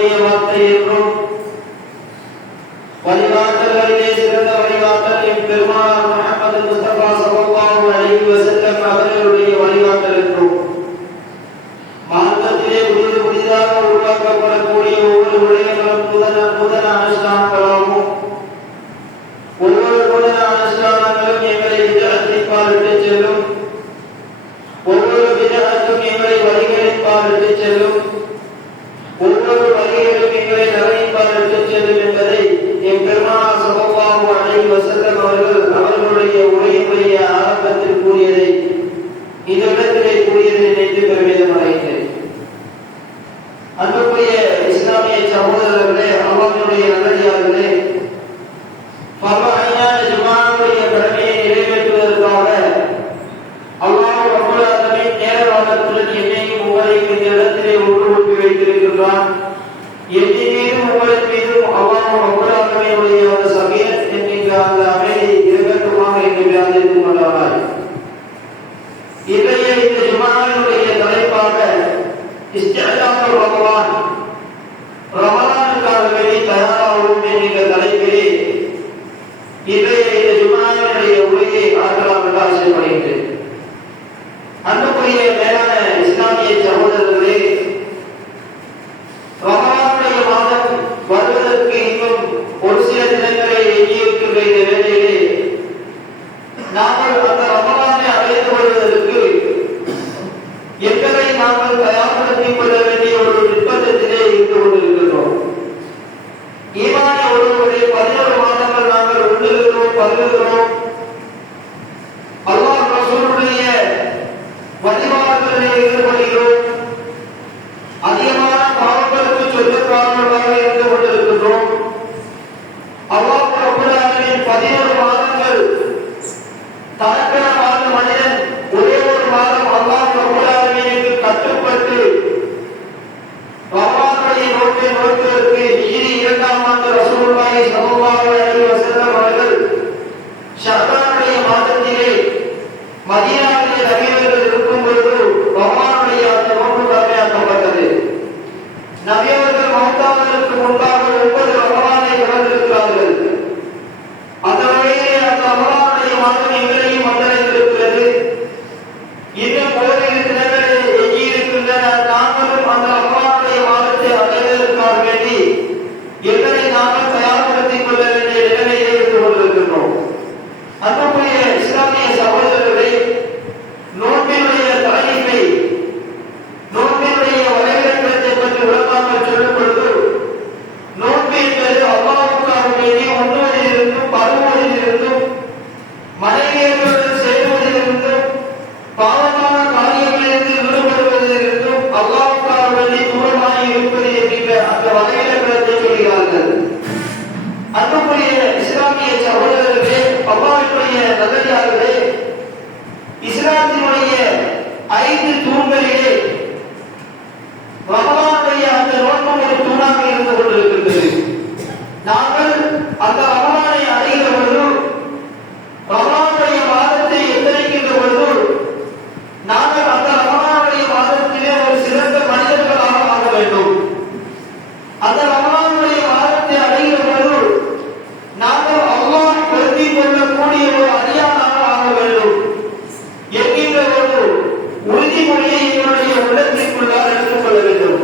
அல்லாஹ்வுடைய வார்த்தை என்றும் வழிகாட்டல்களிலே சிறந்த வழிகாட்டல் எம்பெருமானார் முஹம்மது முஸ்தபா ஸல்லல்லாஹு அலைஹி வஸல்லம் அவர்களுடைய வழிகாட்டல் என்றும் மார்க்கத்திலே புதிதாக உருவாக்கப்படக்கூடிய ஒவ்வொரு விடயங்களும் புதன அனுஷ்டானங்களாகும். ஒவ்வொரு புதன அனுஷ்டானங்களும் எங்களை விதஅத்தின்பால் இட்டுச் செல்லும். ஒவ்வொரு விதஅத்தும் எங்களை வழிகளின்பால் இட்டுச் செல்லும். ஒவ்வொரு வழிகளும் எங்களை நரகின்பால் இட்டுச் செல்லும் என்பதை எம்பெருமானார் ஸல்லல்லாஹு அலைஹி வஸல்லம் அவர்களுடைய உரையினுடைய ஆரம்பத்தில் கூறியதை இந்த இடத்திலே கூறியதை நினைத்து பெருமிதம் அடைகிறேன். அன்புக்குரிய இஸ்லாமிய சகோதரர்களே, அல்லாஹ்வுடைய நல்லடியார்களே, ஃபர்ஹாயான ஜும்ஆவுடைய கடமையை நிறைவேற்றுவதற்காக அல்லாஹ் ரப்பல் ஆலமீன் நேரவாதத்துடன் என்னையும் உங்களையும் இந்த இடத்திலே ஒன்றுபடுத்தி வைத்திருக்கிறான். என்னின் மீதும் உங்களின் மீதும் அல்லாஹ் ரப்பல் ஆலமீனுடைய அந்த சபீரத் என்கின்ற அந்த அமைதி இருக்கட்டுமாக என்று பிரார்த்தித்துக் கொண்டார்கள். இன்றைய இந்த ஜும்ஆவுடைய தலைப்பாக இஸ்திஅதாத்து ரமலான், ரமலானுக்காக வேண்டி தயாராகும் என்கிற தலைப்பிலே இன்றைய இந்த ஜும்ஆவுடைய உரையை ஆற்றலாம் என்று ஆசைப்படுகிறேன். அன்புக்குரிய மேலான இஸ்லாமிய சகோதரர்களே, ரமலானுடைய மாதம் வருவதற்கு இன்னும் ஒரு சில தினங்களை எஞ்சியிருக்கின்ற இந்த வேளையிலே நாங்கள் அந்த ரமலானை அடைந்து கொள்வதற்கு எங்களை நாங்கள் தயார்படுத்திக் கொள்ள வேண்டிய ஒரு நிர்பந்தத்திலே இருந்து கொண்டிருக்கிறோம். ஈமானிய ஒருவரை 11 மாதங்கள் நாங்கள் உண்ணுகிறோம், பருகுகிறோம். அல்லாஹ் ரசூலுடைய வழிபாடுகளிலே ஈடுபடுகிறோம். அதிகமான பாவங்களுக்கு சொந்தக்காரர்களாக இருந்து கொண்டிருக்கிறோம். அல்லாஹ் ரப்பல் ஆலமீன் 11 மாதங்கள் தனக்கென வாழ்ந்த மனிதன் ஒரே ஒரு மாதம் அல்லாஹ் ரப்பல் ஆலமீனுக்கு கட்டுப்பட்டு ரமலானுடைய நோக்கை நோக்குவதற்கு ஹிஜ்ரி 2ஆம் ஆண்டு ரசூலுல்லாஹி ஸல்லல்லாஹு அலைஹி வஸல்லம் அவர்கள் ஷஅபானுடைய மாதத்திலே மதீனாவிலே நபியவர்கள் இருக்கும் பொழுது ரமலானுடைய அந்த நோன்பு கடமையாக்கப்பட்டது. நபியவர்கள் மௌத்தாவதற்கு முன்பாக 9 ரமலானை கடந்திருக்கிறார்கள். அந்த வகையிலே அந்த ரமலானுடைய மாதம் எங்களையும் வந்தடைந்திருக்கிறது. இன்னும் ஓரிரு தினங்களே எஞ்சியிருக்கின்றன. நாங்களும் அந்த ரமலானுடைய மாதத்தை அடைவதற்காக வேண்டி எங்களை நாங்கள் தயார்படுத்திக் கொள்ள வேண்டிய நிலைமையிலே இருந்து கொண்டிருக்கின்றோம். அன்புக்குரிய இஸ்லாமிய சகோதரர்களே, நோன்பினுடைய தலைப்பை, நோன்பினுடைய வரைவிலக்கணத்தை பற்றி விளக்காமல் சொல்லும் பொழுது, நோன்பு என்பது அல்லாஹ்வுக்காக வேண்டி உண்ணுவதிலிருந்தும் பருகுவதிலிருந்தும் மனைவியர்களுடன் சேருவதிலிருந்தும் பாவமான காரியங்களிலிருந்து விடுபடுவதிலிருந்தும் அல்லாஹ்வுக்காக வேண்டி தூரமாக இருப்பது என்கின்ற அந்த வரைவிலக்கணத்தை சொல்கிறார்கள். அன்புக்குரிய இஸ்லாமிய சகோதரர்களே, அல்லாஹ்வுடைய நல்லடியார்களே, இஸ்லாத்தினுடைய 5 தூண்களிலே ரமலானுடைய அந்த நோன்பு ஒரு தூணாக இருந்து கொண்டிருக்கின்றது. நாங்கள் அந்த ரமலானை அடைகிற பொழுது, ரமலானுடைய மாதத்தை எத்தனைக்கின்ற பொழுது நாங்கள் அந்த ரமலானுடைய மாதத்திலே ஒரு சிறந்த மனிதர்களாக ஆக வேண்டும். அந்த ரமலானுடைய மாதத்தை அடைகிற பொழுது நாங்கள் அல்லாஹ் பொருந்திக் கொள்ளக்கூடிய ஒரு அடியானாக ஆக வேண்டும் என்கின்ற ஒரு உறுதிமொழியை எங்களுடைய உள்ளத்திற்குள்ளால் எடுத்துக் கொள்ள வேண்டும்.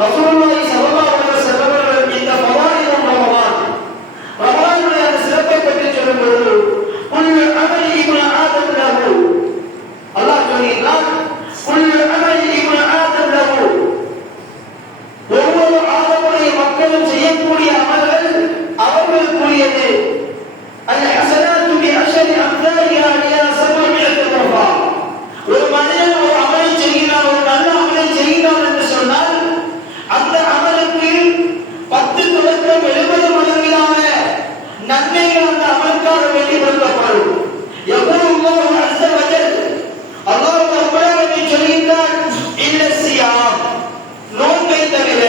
ரசூலுல்லாஹி ஸல்லல்லாஹு அலைஹி வஸல்லம் இந்த ஃபவாயிதுல் ரமலான் ரமலானுடைய அந்த சிறப்பை பற்றி சொல்லும் பொழுது குல்லு அமலி இப்னு ஆதம் லஹு அல்லாஹ் சொல்கிறான் குல்லு அமலி இப்னு ஆதம் லஹு ஒவ்வொரு ஆதமுடைய மக்களும் செய்யக்கூடிய அமல்கள் அவர்களுக்குரியது அல் ஹஸனாத்து பி அஷரி அம்தாலிஹா இலா 700 தஃபா ஒரு மனிதன் ஒரு அமலை செய்கிறான் ஒரு நல்ல அமலை செய்கிறான் என்று சொன்னால் அந்த அமலுக்கு 10 தொடக்கம் 70 மடங்கான நன்மைகள் அந்த அமலுக்காக வேண்டி கொடுக்கப்படும். யகூலுல்லாஹு அஸ்ஸ வஜல் அல்லாஹ் தஆலா சொல்கிறார் இல்ல சியாம் நோன்பை தவிர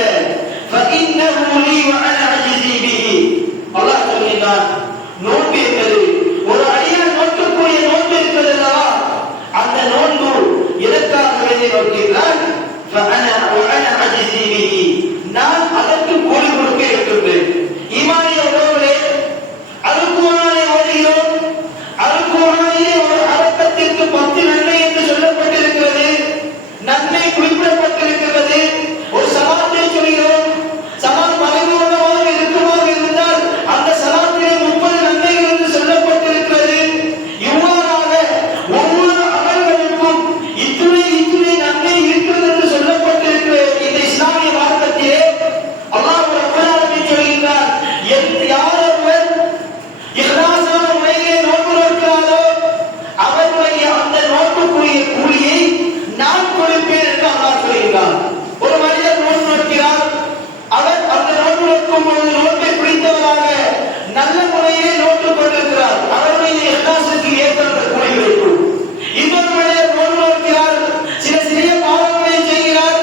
ஃபஇன்னஹு லீ வ அன அஜ்ஸி பிஹி அல்லாஹ் சொல்கிறார் நோன்பு என்பது ஒரு அடியான் நோக்கக்கூடிய நோன்பு இருக்கிறது அல்லவா அந்த நோன்பு எதற்காக வேண்டி நோக்கிறான் நான் அதற்கு கூலி கொடுக்க இருக்கின்றேன். ஈமானிய உறவுகளே அல்குர்ஆனை ஓதுகிறோம். அல்குர்ஆனிலே ஒரு அரக்கத்திற்கு 10 நன்மை என்று சொல்லப்பட்டிருக்கிறது. நன்மை குறிப்பிடப்பட்டிருக்கிறது. ஒரு சலாத்தை சொல்கிறோம். சலாத் மறைமுகமாக இருக்குமாக இருந்தால் அந்த சலாத்திலே 30 நன்மைகள் என்று சொல்லப்பட்டிருக்கிறது. இவ்வாறாக ஒவ்வொரு அமல்களுக்கும் இத்துணை நன்மை இருக்கிறது என்று சொல்லப்பட்டிருக்கிறது. இந்த இஸ்லாமிய மார்க்கத்திலே அல்லாஹ் ரப்பல் ஆலமீன் சொல்கிறார் யாரொருவர் இஹ்லாஸான முறையிலே நோன்பு நோக்கிறாரோ அவருடைய அந்த நோன்புக்குரிய கூலியை நான் கொடுப்பேன் என்று அல்லாஹ் சொல்கிறார். ஒரு மனிதர் நோன்பு நோக்கிறார். அவர் அந்த நோன்பு நோக்கும் பொழுது நோன்பை பிடித்தவராக நல்ல முறையிலே நோன்பு கொண்டிருக்கிறார். அவருடைய இஹ்லாஸுக்கு ஏற்ற கூலி கிடைக்கும். இன்னொரு மனிதர் நோன்பு நோக்கிறார். சில சிறிய பாவங்களை செய்கிறார்.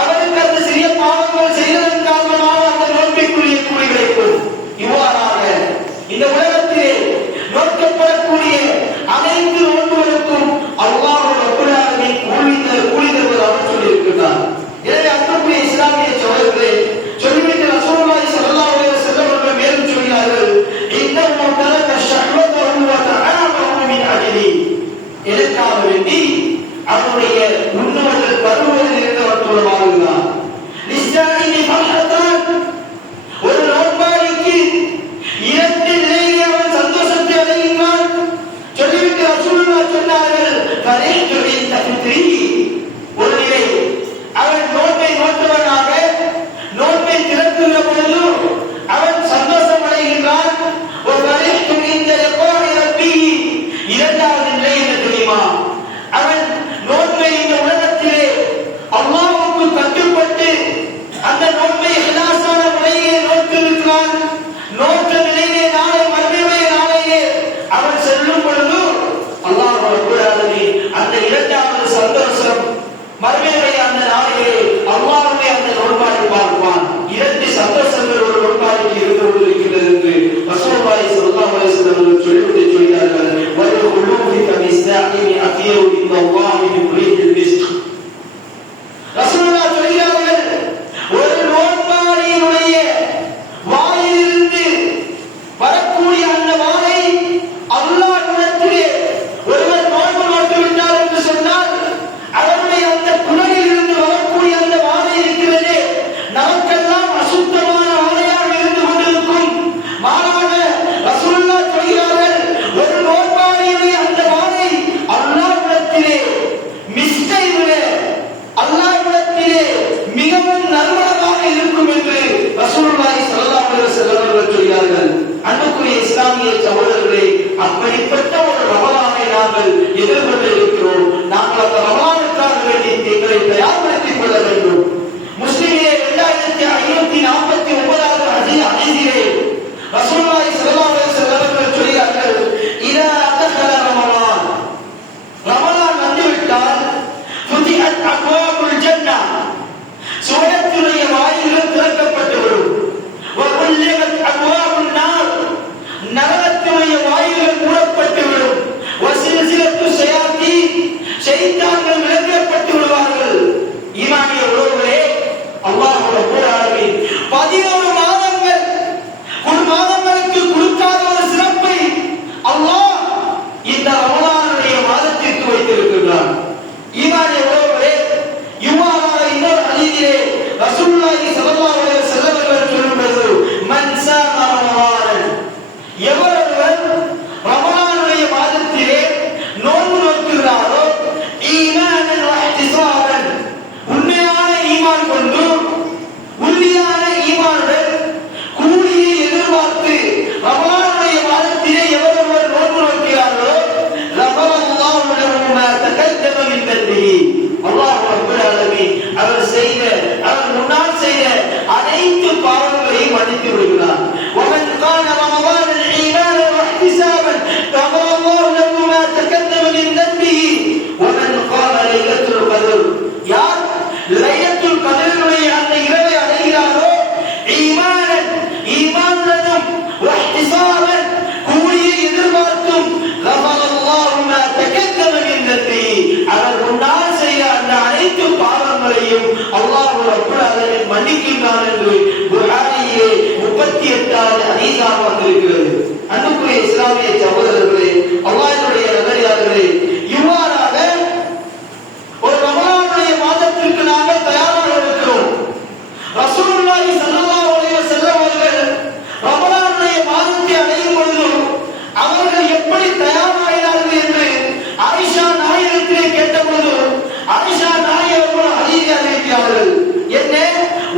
அவருக்கு அந்த சிறிய பாவங்கள் செய்ததன் காரணமாக அந்த நோன்பிற்குரிய கூலி கிடைக்கும். இவ்வாறாக இந்த உலகத்திலே நோக்கப்படக்கூடிய அனைத்து நோன்புகளுக்கும் அல்லாஹ் ரப்பல் ஆலமீன் கூலி தருவதாக சொல்லியிருக்கிறார். எனவே அன்புக்குரிய இஸ்லாமிய சகோதரர்களே சொல்லிவிட்டு ரசூலுல்லாஹி ஸல்லல்லாஹு அலைஹி வஸல்லம் அவர்கள் மேலும் சொல்கிறார்கள் இன்னஹு தரக ஷஹ்வதஹு வ தஆமஹு மின் அஜ்லி எதற்காக வேண்டி அவருடைய உண்ணுவதில் பருவதில் இருந்தவர் தூரமாகுகிறார். நிஸ்ஸாஇனி ஃபர்ஹத்தான் ஒரு நோன்பாளிக்கு 2 நிலையில் அவன் சந்தோஷத்தை அடைகிறான். சொல்லிவிட்டு ரசூலுல்லாஹ் சொன்னார்கள் ஃபரீஹு இன்த ஃபித்ரி ஒரு நிலை அவன் நோன்பை நோற்றவனாக நோன்பை திறக்கின்ற பொழுது அவன் சந்தோஷம் அடைகின்றான். ஒரு ஃபரீஹு இன்த லிகாஇ ரப்பிஹி இரண்டாவது நிலை என்ன தெரியுமா? அவன் நோன்பை இந்த உலகத்திலே அல்லாஹ்வுக்கு கட்டுப்பட்டு அந்த நோன்பை இஹ்லாஸான முறையிலே நோற்றிருக்கிறான். நோற்ற நிலையிலே நாளை மறுமையுடைய நாளையே அவன் செல்லும் பொழுது அல்லாஹ் ரப்பல் ஆலமீன் அந்த இரண்டாவது சந்தோஷம் மறுமையுடைய அந்த நாளையே அல்லாஹ்வை அந்த நோன்பாளி பார்ப்பான். 2 சந்தோஷங்கள் ஒரு நோன்பாளிக்கு இருந்து கொண்டிருக்கிறது என்று ரசூலுல்லாஹி ஸல்லல்லாஹு அலைஹி வஸல்லம் சொல்லிவிட்டு சொல்கிறார்கள் வல்குலூபி கமிஸ்ஸாஇமி அஃயரு இன்தல்லாஹி மின் ரீஹில் மிஸ்க் ரசூலுல்லாஹ் சொல்கிறார்கள் ஒரு நோன்பாளியினுடைய வாயிலிருந்து வரக்கூடிய அந்த வாளை அல்லாஹ்விடத்திலே ஒருவர் நோன்பு நோட்டு விட்டார் என்று சொன்னால் அவருடைய அந்த குணலில் இருந்து வரக்கூடிய அந்த வாளை இருக்கிறதே நமக்கெல்லாம் அசுத்தமான வாளையாக இருந்து கொண்டிருக்கும். மாறாக ரசூலுல்லாஹ் சொல்கிறார்கள் ஒரு நோன்பாளியுடைய அந்த வாளை அல்லாஹ்விடத்திலே மிஸ்கை விட அல்லாஹ்விடத்திலே மிகவும் நறுமணமாக இருக்கும் என்று ரசூலுல்லாஹி ஸல்லல்லாஹு அலைஹி வஸல்லம் அவர்கள் சொல்கிறார்கள். அன்புக்குரிய இஸ்லாமிய சகோதரர்களே அப்படிப்பட்ட ஒரு ரமலானை நாங்கள் எதிர்கொள்ள இருக்கிறோம். நாங்கள் அந்த ரமலானுக்காக வேண்டி எங்களை தயார்படுத்திக் கொள்ள வேண்டும். முஸ்லிமிலே 2549வது ஹதீஸிலே ரசூலுல்லாஹி ஸல்லல்லாஹு அலைஹி வஸல்லம் அவர்கள் சொல்கிறார்கள் இதா தஹல ரமலான் ரமலான் வந்துவிட்டால் ஃபுதிஹத் அப்வாபுல் ஜன்னah சுவனத்துடைய வாயில்கள் திறக்கப்பட்டுவிடும். வகுல்லிகத் அப்வாபுன் நார் நரகத்துடைய வாயில்கள் மூடப்பட்டுவிடும். வசில்சிலத்து ஷயாத்தீன் ஷைத்தான்கள் விலக்கப்பட்டு விடுவார்கள். ஈமானிய உறவுகளே அல்லாஹ் ரப்பல் ஆலமீன் 11 மாதங்கள் ஒரு மாதங்களுக்கு கொடுக்காத ஒரு சிறப்பை அல்லாஹ் இந்த ரமலானுடைய மாதத்திற்கு வைத்திருக்கிறார். ஈமானிய உறவுகளே இவ்வாறான இன்னொரு ஹதீஸிலே ரசூலுல்லாஹ் மன்னிக்கின்றான் என்று புகாரியே 38வது ஹதீஸாக வந்திருக்கிறது. அன்புக்குரிய இஸ்லாமிய சகோதரர்களே, அல்லாஹ்வுடைய நல்லடியார்களே, இவ்வாறாக ஒரு ரமலானுடைய மாதத்திற்கு நாங்கள் தயாராக இருக்கிறோம். ரசூலுல்லாஹி ஸல்லல்லாஹு அலைஹி வஸல்லம் அவர்கள் ரமலானுடைய மாதத்தை அடையும் பொழுது அவர்கள் எப்படி தயாராகிறார்கள் என்று ஆயிஷா நாயகத்திலே கேட்டபோது ஆயிஷா நாயகம் ஹதீஸ் அறிவிக்கிறார்கள். என்ன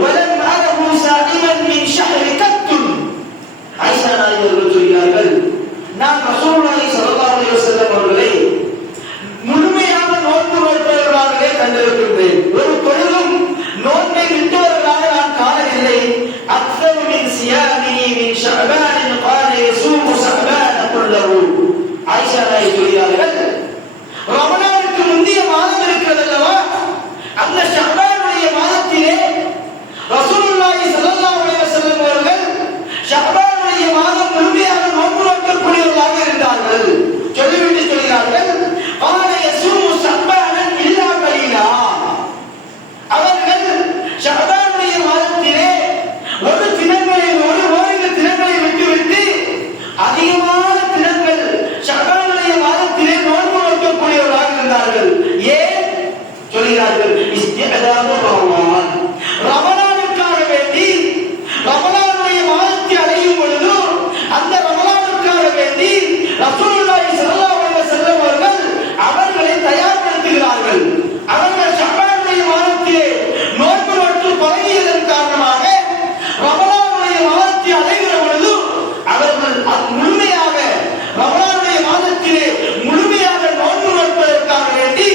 வலம் அரஹு சாஇமன் மின் ஷஹ்ரி கத்துன். ஆயிஷா நாயகம் சொல்கிறார்கள், நான் ரசூலுல்லாஹி ஸல்லல்லாஹு அலைஹி வஸல்லம் அவர்களை முழுமையாக நோன்பு நோற்பவர்களாகவே கண்டிருக்கின்றேன். ஒரு பொழுதும் நோன்பை விட்டவர்களாக நான் காணவில்லை. அக்ஸரு மின் சியாமிஹி மின் ஷஅபான் கான யஸூமு ஷஅபான் குல்லஹு. ஆயிஷா நாயகம் சொல்கிறார்கள், ரமலானுக்கு முந்தைய மாதம் இருக்கிறது அல்லவா, அந்த ஷஅபானுடைய மாதத்திலே ரசூலுல்லாஹி ஸல்லல்லாஹு அலைஹி வஸல்லம் அவர்கள் ஷஅபானுடைய மாதம் முழுமையாக நோன்பு நோக்கக்கூடியவர்களாக இருந்தார்கள். சொல்லிவிட்டு சொல்கிறார்கள், கான யஸூமு ஷஅபான் இல்லா கலீலா. அவர்கள் ஷஅபானுடைய மாதத்திலே ஒரு தினங்களை ஓரிரு தினங்களை விட்டுவிட்டு அதிகமான தினங்கள் ஷஅபானுடைய மாதத்திலே நோன்பு நோக்கக்கூடியவர்களாக இருந்தார்கள். ஏன் சொல்கிறார்கள்? இஸ்திஅதாபு ரமலான், ரமலானுக்காக வேண்டி ரமலானுடைய மாதத்தை அடையும் பொழுது அந்த ரமலானுக்காக வேண்டி ரசூலுல்லாஹி ஸல்லல்லாஹு அலைஹி வஸல்லம் அவர்கள் அவர்களை தயார்படுத்துகிறார்கள். அவர்கள் ஷஅபானுடைய மாதத்திலே நோன்பு நோற்று பழகியதன் காரணமாக ரமலானுடைய மாதத்தை அடைகிற பொழுது அவர்கள் முழுமையாக ரமலானுடைய மாதத்திலே முழுமையாக நோன்பு நோற்பதற்காக வேண்டி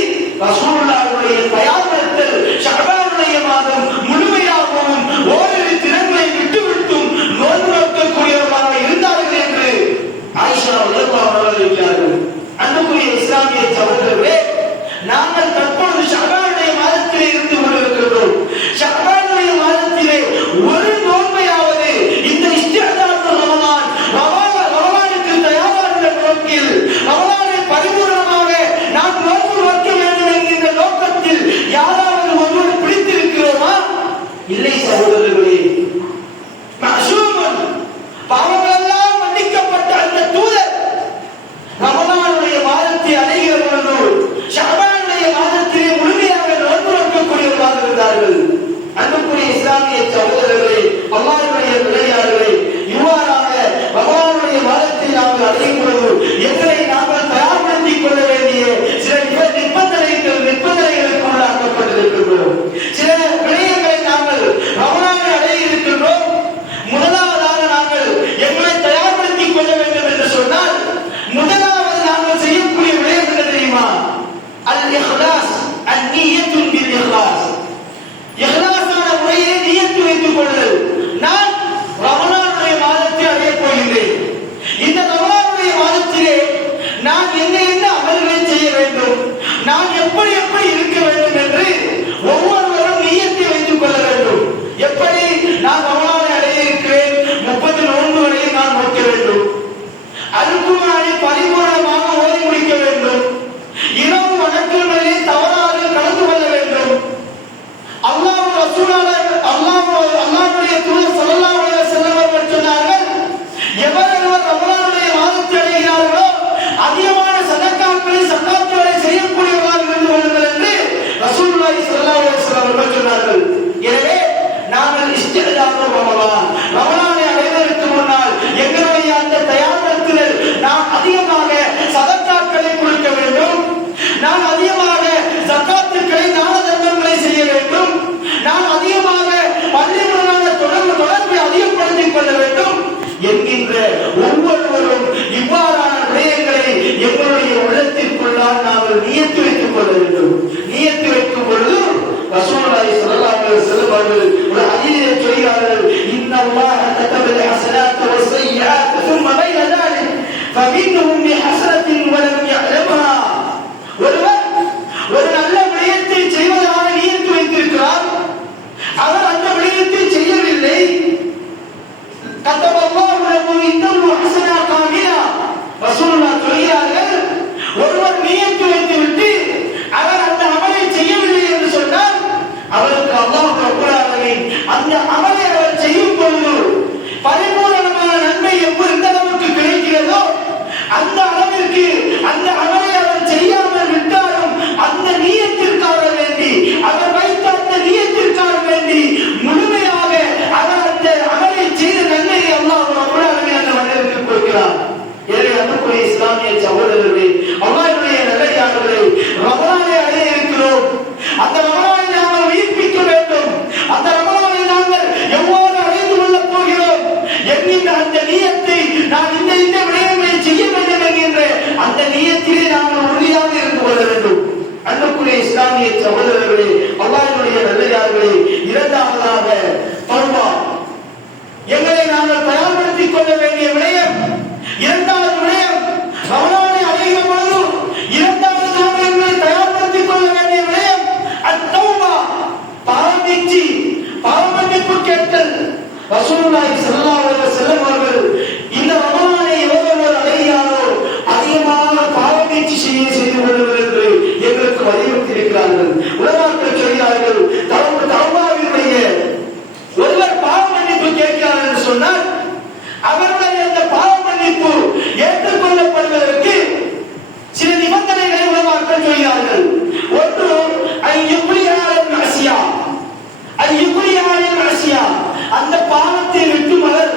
ரசூலுல்லாஹ்வுடைய தயார்படுத்தல் ஷஅபானுடைய மாதம் முழுமையாகவும் ஓரிரு தினங்களை விட்டுவிட்டும் நோன்பு நோக்கக்கூடியவர்களாக இருந்தார்கள் என்று ஆயிஷா ரலியல்லாஹு அன்ஹா அறிவிக்கிறார்கள். அன்புக்குரிய இஸ்லாமிய சகோதரர்களே, நாங்கள் தற்பொழுது ஷஅபானுடைய மாதத்திலே இருந்து கொண்டிருக்கிறோம். ஷஅபானுடைய மாதத்திலே ஒரு நோன்பையாவது இந்த இஸ்திஅதாபு ரமலான் ரமலானுக்கு தயாராகிற நோக்கில் ரமலானை பரிபூர்ணமாக நாம் நோன்பு நோக்க வேண்டும் என்கின்ற நோக்கத்தில் யாராவது ஒருவர் பிடித்திருக்கிறோமா? இல்லை சகோதரர்களே. மஅசூமுன், பாவங்களெல்லாம் மன்னிக்கப்பட்ட அந்த தூதர் ரமலானுடைய மாதத்தை அடைகிற பொழுது ஷஅபானுடைய மாதத்திலே முழுமையாக நோன்பு நோக்கக்கூடியவர்களாக இருந்தார்கள். அன்புக்குரிய இஸ்லாமிய சகோதரர்களே, அல்லாஹ்வுடைய நல்லடியார்களே, இவ்வாறாக ரமலானுடைய மாதத்தை நாங்கள் அடையும் பொழுது எங்களை நாங்கள் தயார்படுத்திக் கொள்ள வேண்டிய சில நிபந்தனைகளுக்கு உள்ளாக்கப்பட்டிருக்கின்றோம். சில விடயங்களை நாங்கள் ரமலானை அடைய இருக்கின்றோம். முதலாவதாக நாங்கள் எங்களை தயார்படுத்திக் கொள்ள வேண்டும் என்று சொன்னால் முதலாவது நாங்கள் செய்யக்கூடிய விடயம் என்ன தெரியுமா? அல் இஹ்லாஸ், அந்நியத்து பில் இஹ்லாஸ். இஹ்லாஸான முறையிலே நியத்து வைத்துக் கொள்ளுதல். நான் ரமலானுடைய மாதத்தை அடையப் போகின்றேன். இந்த ரமலானுடைய மாதத்திலே நான் என்ன அமல்களை செய்ய வேண்டும், நான் எப்படி இருக்க வேண்டும் என்று ஒவ்வொருவரும் நியத்தை வைத்துக் கொள்ள வேண்டும். எப்படி நான் ரமலானை அடைய இருக்கிறேன், 30 நோன்புகளையும் நான் நோக்க வேண்டும், அல்குர்ஆனை பரிபூர்ணமாக ஓதி முடிக்க வேண்டும், இரவு வணக்கங்களிலே தவறாது கலந்து கொள்ள வேண்டும். அல்லாஹ்வுடைய தூதர் ஸல்லல்லாஹு அலைஹி வஸல்லம் அவர்கள் சொன்னார்கள், எவரொருவர் ரமலானுடைய மாதத்தை அடைகிறார்களோ அதிகமான சதக்காத்துகளை செய்யக்கூடியவர்களாக இருந்து கொள்ளுங்கள் என்று ரசூலுல்லாஹி ஸல்லல்லாஹு அலைஹி வஸல்லம் அவர்கள் சொன்னார்கள். எனவே நாங்கள் இஸ்திஅதாபு ரமலான், ரமலானை அடைவதற்கு முன்னால் எங்களுடைய அந்த தயார்படுத்தல், நாம் அதிகமாக சதக்காக்களை கொடுக்க வேண்டும், நான் அதிகமாக ஜகாத்துக்களை தான தர்மங்களை செய்ய வேண்டும், நான் அதிகமாக பள்ளியுடனான தொடர்பை அதிகப்படுத்திக் கொள்ள வேண்டும் என்கின்ற ஒவ்வொருவரும் இவ்வாறான விடயங்களை எங்களுடைய உள்ளத்திற்குள்ளால் நாங்கள் நியத்து வைத்துக் கொள்ள வேண்டும். நியத்து வைக்கும் பொழுது ரசூலுல்லாஹி ஸல்லல்லாஹு அலைஹி வஸல்லம் அவர்கள் ஒரு ஹதீஸிலே சொல்கிறார்கள், இன்னல்லாஹ கதபல் ஹஸனாத் வஸ்ஸய்யிஆத் ثم بين ذلك فمنهم بحسنة ولم يعلمها. ஒருவர் ஒரு நல்ல விடயத்தை செய்வதாக நியத்து வைத்திருக்கிறார், அவர் அந்த விடயத்தை செய்யவில்லை. கதபல்லாஹு லஹு இன்னஹு ஹஸனா காமிலா. ரசூலுல்லாஹ் சொல்கிறார்கள், ஒருவர் நியத்து வைத்துவிட்டு அவர் அந்த அமலை செய்யவில்லை என்று சொன்னால் அவருக்கு அல்லாஹ் ரப்பல் ஆலமீன் தௌபா, எங்களை நாங்கள் தயார்படுத்திக் கொள்ள வேண்டிய விடயம். இரண்டாவது விடயம், ரமலானை அடைகிற பொழுது இரண்டாவது நாம் எங்களை தயார்படுத்திக் கொள்ள வேண்டிய விடயம் அத்தௌபா, பாவமன்னிப்பு கேட்டல். ரசூலுல்லாஹி ஸல்லல்லாஹு அலைஹி வஸல்லம் அவர்கள் இந்த ரமலானை எவ்வளவு அடைகிறாரோ அதிகமாக பாவமன்னிப்பு செய்து கொள்வது என்று எங்களுக்கு வலியுறுத்தியிருக்கிறார்கள். உலமாக்கள் சொல்கிறார்கள், தௌபாவினுடைய ஒருவர் பாவ மன்னிப்பு கேட்கிறார் என்று சொன்னால் அவருடைய அந்த பாவ மன்னிப்பு ஏற்றுக்கொள்ளப்படுவதற்கு சில நிபந்தனைகளை உலமாக்கள் சொல்கிறார்கள். ஒன்று, அந்த பாவத்தை விட்டு அவர்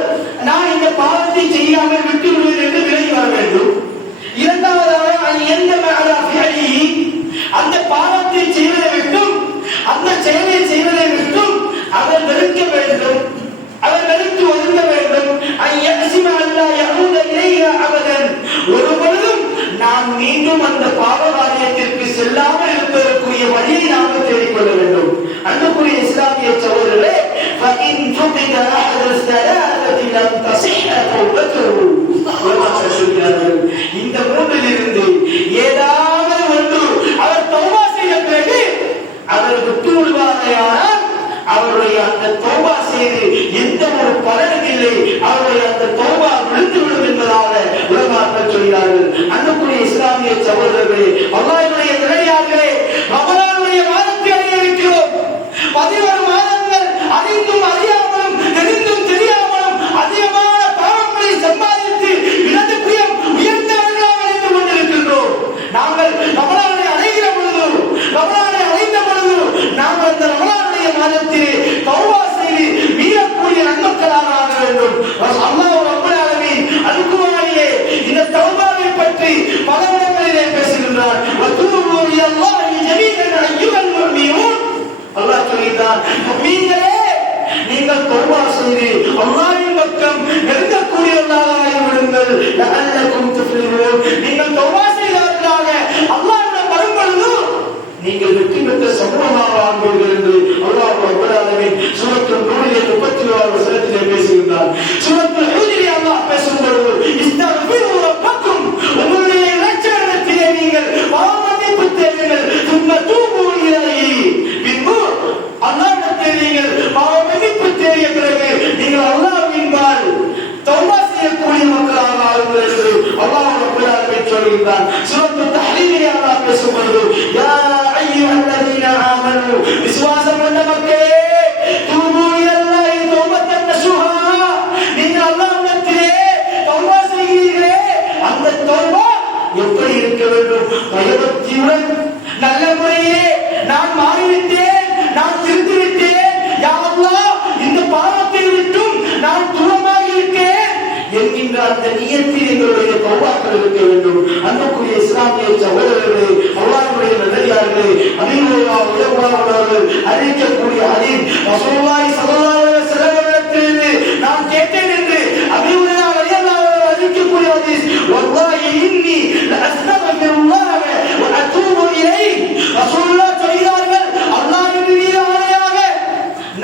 நான் இந்த பாவத்தை செய்யாமல் விட்டு விடுவேன் என்று விலகி வர வேண்டும். இரண்டாவதாக, அந்த பாவத்தை செய்வதை விட்டும் அந்த செயலை செய்வதை விட்டும் அவர் வெறுக்க வேண்டும், அவர் வெறுத்து ஒதுங்க வேண்டும். ஒரு பொழுதும் நாம் மீண்டும் அந்த பாவ காரியத்திற்கு செல்லாமல் இருப்பதற்குரிய வழியை நாங்கள் தேடிக்கொள்ள வேண்டும். அன்புக்குரிய இஸ்லாமிய சகோதரர்களே, இந்த மூன்றிலிருந்து ஏதாவது ஒன்று அவர் தௌபா செய்த பிறகு அவர் விட்டு விடுவாரையானால் அவருடைய அந்த தௌபா செய்து எந்த ஒரு பலனும் இல்லை, அவருடைய அந்த தௌபா விழுந்துவிடும் என்பதாக உலமாக்கள் சொல்கிறார்கள். அன்புக்குரிய இஸ்லாமிய சகோதரர்களே, அல்லாஹ்வுடைய நல்லடியார்களே, ரமலானுடைய மாதத்தை அடைய இருக்கிறோம். 11 மாதங்கள் அறிந்தும் அறியாமலும் தெரிந்தும் தெரியாமலும் அதிகமான பாவங்களை சம்பாதித்து இடது புயம் உயர்ந்தவர்களாக இருந்து கொண்டிருக்கின்றோம். நாங்கள் ரமலானை அடைகிற பொழுது, ரமலானை அடைந்த பொழுது நாங்கள் அந்த ரமலானுடைய மாதத்திலே தௌபா செய்து மீறக்கூடிய நன்மக்களாக ஆக வேண்டும். அல்லாஹ் ரப்பல் ஆலமீன் அல்-குர்ஆனிலே இந்த தௌபாவை பற்றி பல இடங்களிலே பேசுகின்றார். வதூபு இலல்லாஹி ஜமீஅன் அய்யுஹல் முஃமினூன், அல்லாஹ் சொல்கிறார், முஃமின்களே நீங்கள் தௌபா செய்து அல்லாஹ்வின் பக்கம் நெருங்கக்கூடியவர்களாக ஆகிவிடுங்கள். லஅல்லகும் துஃப்லிஹூன், நீங்கள் தௌபா செய்தவர்களாக அல்லாஹ்விடம் வரும் பொழுது நீங்கள் வெற்றி பெற்ற சமூகமாக ஆகுவீர்கள் என்று அல்லாஹ் ரப்பல் ஆலமீன் சூரத்துல் நூரிலே 34 வசனத்திலே பேசுகின்றார். சூரத்துல் ஹூதிலே அல்லாஹ் பேசும்போது இஸ்தக்ஃபிரு ரப்பக்கும், உங்களுடைய இரட்சகரிடத்திலே நீங்கள் பாவ மன்னிப்பு தேடுங்கள். சும்ம தூபு இலைஹி, பின்பு அல்லாஹ்விடத்திலே நீங்கள் பாவ மன்னிப்பு தேடிய பிறகு நீங்கள் அல்லாஹ்வின்பால் தௌபா செய்யக்கூடிய மக்களாக ஆகுங்கள் என்று அல்லாஹ் ரப்பல் ஆலமீன் சொல்கிறார். சூரத்துல் தஹ்ரீமிலே அல்லாஹ் பேசும்போது யா அய்யுஹல்லதீன ஆமனூ, விசுவாசம் கொண்ட மக்களே, தூபு இலல்லாஹி தௌபத்தன் நஸூஹா, நீங்கள் அல்லாஹ்விடத்திலே தௌபா செய்கிறீர்களே அந்த தௌபா எப்படி இருக்க வேண்டும்? பயபக்தியுடன் நல்ல முறையிலே நான் மாறிவிட்டேன், நான் திருந்திவிட்டேன், யா அல்லாஹ் இந்த பாவத்தை விட்டும் நான் தூரமாகி இருக்கேன் என்கின்ற அந்த நியத்தில் எங்களுடைய தௌபாக்கள் இருக்க வேண்டும். அன்புக்குரிய இஸ்லாமிய சகோதரர்களே, அல்லாஹ்வுடைய நல்லடியார்களே, அமீருல்லாஹ் உலகவாளர்கள் அறிவிக்கக்கூடிய ஹதீஸ், ரசூலுல்லாஹி ஸல்லல்லாஹு அலைஹி வஸல்லம் அவர்களிடத்திலிருந்து நான் கேட்டேன் என்று அமீருல்லாஹ் ரலியல்லாஹு அன்ஹு அறிவிக்கக்கூடிய ஹதீஸ், வல்லாஹி இன்னி லஅஸ்தக்ஃபிருல்லாஹ வ அதூபு இலைஹி, ரசூலுல்லாஹ் சொல்கிறார்கள், அல்லாஹ்வின் மீது ஆணையாக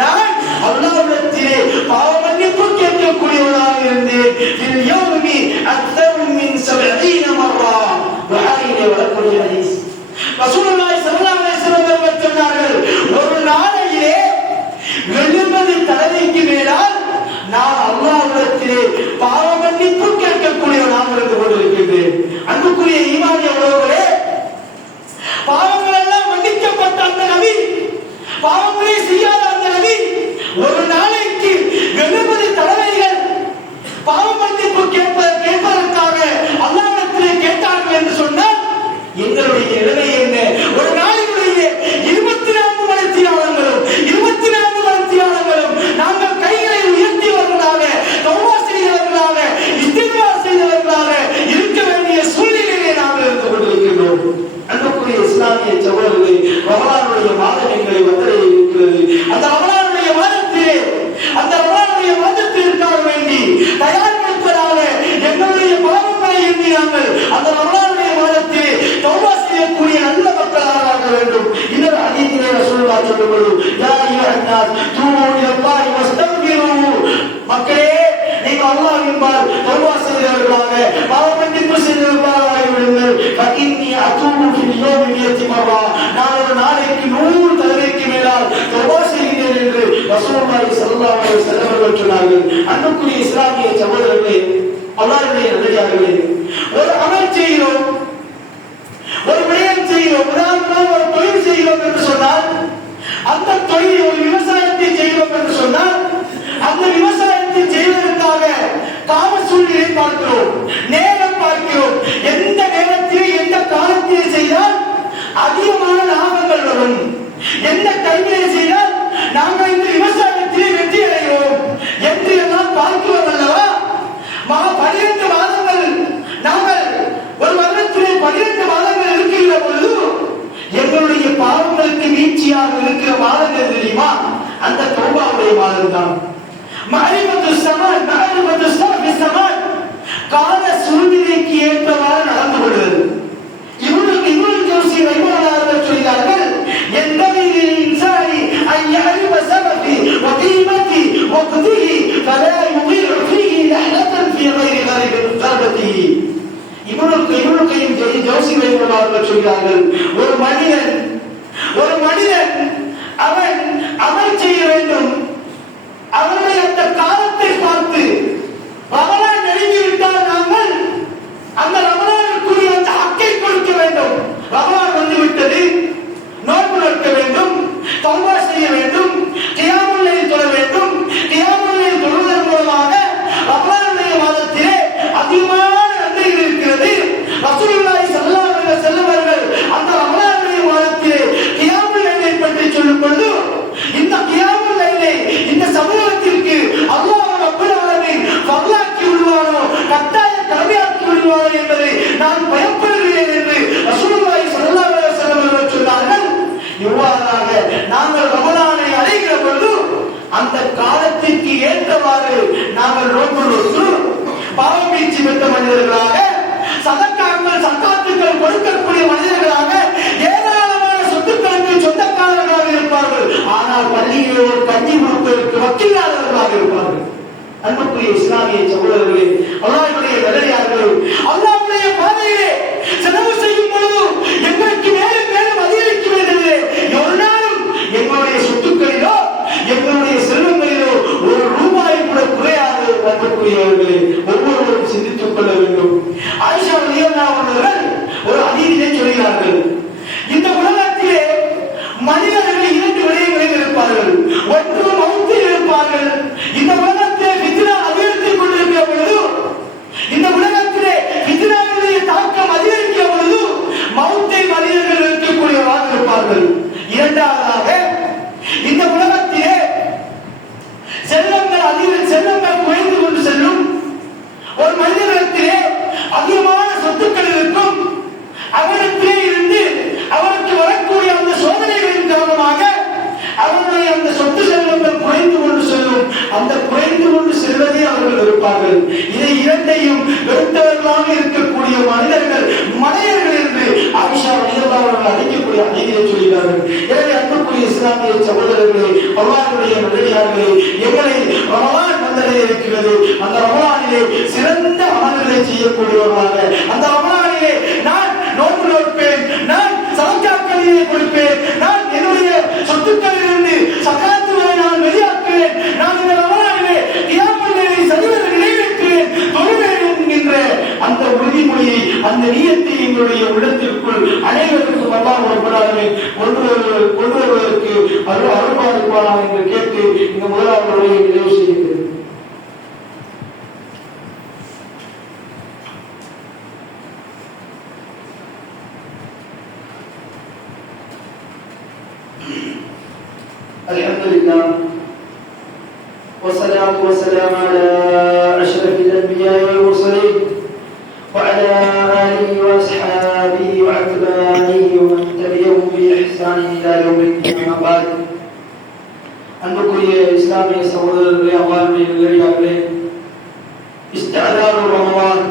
நான் அல்லாஹ்விடத்திலே பாவ மன்னிப்பு கேட்கக்கூடியவனாக இருந்தேன். ஃபில் யௌமி அக்ஸரு மின் 70 மர்ரா, புகாரியிலே வரக்கூடிய ஹதீஸ். ரசூலுல்லாஹி ஸல்லல்லாஹு அலைஹி வஸல்லம் அவர்கள் சொன்னார்கள், ஒரு நாளையிலே 70 தடவைக்கு மேலால் நான் அல்லாஹ்விடத்திலே பாவ மன்னிப்பு கேட்கக்கூடியவனாக இருந்து கொண்டிருக்கின்றேன். அன்புக்குரிய ஈமானிய உறவுகளே, பாவங்கள் எல்லாம் மன்னிக்கப்பட்ட அந்த நபி, பாவங்களை செய்யாத அந்த நபி ஒரு நாளைக்கு 70 தடவைகள் பாவ மன்னிப்பு கேட்பதற்காக அல்லாஹ்விடத்திலே கேட்டார்கள் என்று சொன்னால் எங்களுடைய நிலைமை என்ன? ஒரு நாளினுடைய 24 மணித்தியாலங்களும் 24 மணித்தியாலங்களும் நாங்கள் கைகளை உயர்த்தியவர்களாக, தௌபா செய்தவர்களாக, இஸ்திக்பார் செய்தவர்களாக இருக்க வேண்டிய சூழ்நிலையிலே நாங்கள் இருந்து கொண்டிருக்கின்றோம். அன்புக்குரிய இஸ்லாமிய சகோதரர்களே, ரமலானுடைய மாதம் எங்களை வந்தடைய இருக்கிறது. அந்த ரமலானுடைய மாதத்திலே, அந்த ரமலானுடைய மாதத்திற்காக வேண்டி தயார்படுத்தலாக எங்களுடைய பாவங்களை எண்ணி நாங்கள் அந்த ரமலானுடைய மாதத்திலே தௌபா செய்யக்கூடிய நல்ல மக்களாக ஆக வேண்டும். இன்னொரு ஹதீஸிலே ரசூலுல்லாஹ் சொல்லும்போது யா அய்யுஹன் நாஸ் தூபு இலல்லாஹ் மக்களே, நீங்கள் அல்லாஹ் என்பால் தௌபா செய்தவர்களாக, பாவமன்னிப்பு செய்தவர்களாக ஆகிவிடுங்கள். ஃபஇன்னி அதூபு ஃபில் யௌமி மியத்தி மர்ரா, நான் ஒரு நாளைக்கு 100 தடவைக்கு மேலால் தௌபா செய்கிறேன் என்று ரசூலுல்லாஹி ஸல்லல்லாஹு அலைஹி வஸல்லம் அவர்கள் சொன்னார்கள். அன்புக்குரிய இஸ்லாமிய சகோதரர்களே, அல்லாஹ்வுடைய நல்லடியார்களே, ஒரு அமல் செய்கிறோம், ஒரு விடயம் செய்கிறோம், உதாரணமாக ஒரு தொழில் செய்கிறோம் என்று சொன்னால், அந்த தொழில் ஒரு விவசாயத்தை செய்கிறோம் என்று சொன்னால், அந்த விவசாயத்தை செய்வதற்காக கால சூழ்நிலை பார்க்கிறோம், நேரம் பார்க்கிறோம். எந்த நேரத்திலே எந்த காலத்திலே செய்தால் அதிகமான லாபங்கள் வரும், எந்த டைமிலே செய்தால் நாங்கள் இந்த விவசாயத்திலே வெற்றி அடைகிறோம் என்று எல்லாம் பார்க்கிறோம் அல்லவா? 12 மாதங்கள் நாங்கள் ஒரு வருடத்திலே 12 மாதங்கள் இருக்கிற பொழுது எங்களுடைய பாவங்களுக்கு வீழ்ச்சியாக இருக்கிற மாதங்கள் தெரியுமா? அந்த தௌபாவுடைய மாதம் தான். மஅரிஃபத்து ஸமான், மஅரிஃபத்து ஸர்ஃபி ஸமான், கால சூழ்நிலைக்கு ஏற்றவாறு நடந்து கொள்வது. இப்னு ஜௌசி ரஹிமஹுல்லாஹ் அவர்கள் சொல்கிறார்கள், யன்பகி லில் இன்சானி அன் யஅரிஃப ஸபபி வ கீமதி வ குதிஹி ஃபலா யுதீஉ ஃபீஹி லஹ்லத்தன் ஃபீ கைரி கர்பத்திஹி. இப்னு கைம் ஜௌசி ரஹிமஹுல்லாஹ் அவர்கள் சொல்கிறார்கள், ஒரு மனிதன் அவன் அமல் செய்ய வேண்டும், அவருடைய அந்த காலத்தை பார்த்து ரமலான் நெருங்கிவிட்டால் நாங்கள் அந்த ரமலானுக்குரிய அந்த ஹக்கை கொடுக்க வேண்டும். ரமலான் வந்துவிட்டது, நோன்பு நோக்க வேண்டும், தௌபா செய்ய வேண்டும், கியாமுல் லைல் தொழ வேண்டும். கியாமுல் லைல் தொழுவதன் மூலமாக ரமலானுடைய மாதத்திலே அதிகமான நன்மைகள் இருக்கிறது. ரசூலுல்லாஹி ஸல்லல்லாஹு அலைஹி வஸல்லம் அவர்கள் அந்த ரமலானுடைய மாதத்திலே கியாமுல் லைலை பற்றி சொல்லும் பொழுது, இந்த கியாமுல் லைலை இந்த சமூகத்திற்கு அல்லாஹ் ரப்பல் ஆலமீன் ஃபர்லாக்கி விடுவானோ, கட்டாய கடமையாக்கி விடுவானோ என்பதை நான் பயப்படுகிறேன் என்று ரசூலுல்லாஹி ஸல்லல்லாஹு அலைஹி வஸல்லம் அவர்கள் சொன்னார்கள். இவ்வாறாக நாங்கள் ரமலானை அடைகிற பொழுது அந்த காலத்திற்கு ஏற்றவாறு நாங்கள் நோன்பு நோற்று பாவம் வீழ்ச்சி பெற்ற மனிதர்களாக, சதக்காக்கள் சக்காத்துக்கள் கொடுக்கக்கூடிய மனிதர்களாக, ஏராளமான சொத்துக்களுக்கு சொந்தக்காரர்களாக இருப்பார்கள். ஆனால் பள்ளியில் ஒரு கஞ்சி கொடுப்பதற்கு வக்கீலாளர்களாக இருப்பார்கள். அன்புக்குரிய இஸ்லாமிய சகோதரர்களே, அல்லாஹ்வுடைய நல்லடியார்களே, அல்லாஹ்வுடைய பாதையிலே செலவு செய்யும் பொழுது எங்களுக்கு மேலும் மேலும் அதிகரிக்க வேண்டியது. ஒரு நாளும் எங்களுடைய சொத்துக்களிலோ எங்களுடைய செல்வங்களிலோ ஒரு ரூபாய் கூட குறையாது. அன்புக்குரியவர்களே, ஒவ்வொருவரும் சிந்தித்துக் கொள்ள வேண்டும். ஆயிஷா ரலியல்லாஹு அன்ஹா ஒரு ஹதீஸிலே சொல்கிறார்கள், இந்த உலகத்திலே மனிதர்கள் 2 விடயங்களில் இருப்பார்கள். ஒன்று மௌத்தில் இருப்பார்கள். இந்த உலகத்திலே ஃபித்னா அதிகரித்துக் கொண்டிருக்கிற பொழுது, இந்த உலகத்திலே ஃபித்னாவுடைய தாக்கம் அதிகரிக்கிற பொழுது மௌத்தை மனிதர்கள் இருக்கக்கூடியவராக இருப்பார்கள். இரண்டாவதாக, இந்த உலகத்திலே செல்வங்கள் குறைந்து கொண்டு செல்லும். ஒரு மனிதனிடத்திலே அதிகமான சொத்துக்கள் இருக்கும். அவரிடத்திலே இருந்து அவருக்கு வரக்கூடிய அந்த சோதனைகளின் காரணமாக அவருடைய அந்த சொத்து செல்வங்கள் குறைந்து கொண்டு செல்லும். அந்த குறைந்து கொண்டு செல்வதே அவர்கள் இருப்பார்கள். இதை இரண்டையும் வெறுத்தவர்களாக இருக்கக்கூடிய மனிதர்கள் மனிதர்கள் என்று ஆயிஷா ரலியல்லாஹு அன்ஹா அழைக்கக்கூடிய ஹதீஸிலே சொல்கிறார்கள். எனவே அன்புக்குரிய இஸ்லாமிய சகோதரர்களே, அல்லாஹ்வுடைய நல்லடியார்களே, எங்களை ரமலான் வந்தடைய இருக்கிறது. அந்த ரமலானிலே சிறந்த அமல்களை செய்யக்கூடியவர்களாக, அந்த ரமலானிலே நான் நோன்பு நோற்பேன், நான் சதக்காக்களிலே கொடுப்பேன், நான் என்னுடைய சொத்துக்களிலிருந்து சகாத்துவை நான் வெளியாக்குவேன், நான் இந்த ரமலானிலே கியாமுல் லைலை சரிவர நிறைவேற்றுவேன், தொழுவேன் என்கின்ற அந்த உறுதிமொழியை, அந்த நியத்தை எங்களுடைய உள்ளத்திற்குள் அனைவருக்கும் அல்லாஹ் ரப்பல் ஆலமீன் கொண்டு வருவதற்கு அருள்பாலிப்பானாக என்று கேட்டு இந்த முதலாவது உரையை நிறைவு செய்கிறேன். Alhamdulillah, wassalatu wassalamu ala ashrafil anbiya'i wal mursalin wa ala alihi wa ashabihi wa atba'ihi wa man tabi'ahum bi ihsan ila yawmid din. Amma ba'd. அன்புக்குரிய இஸ்லாமிய சகோதரர்களே, அல்லாஹ்வுடைய நல்லடியார்களே, இஸ்திஅதாரு ரமலான்,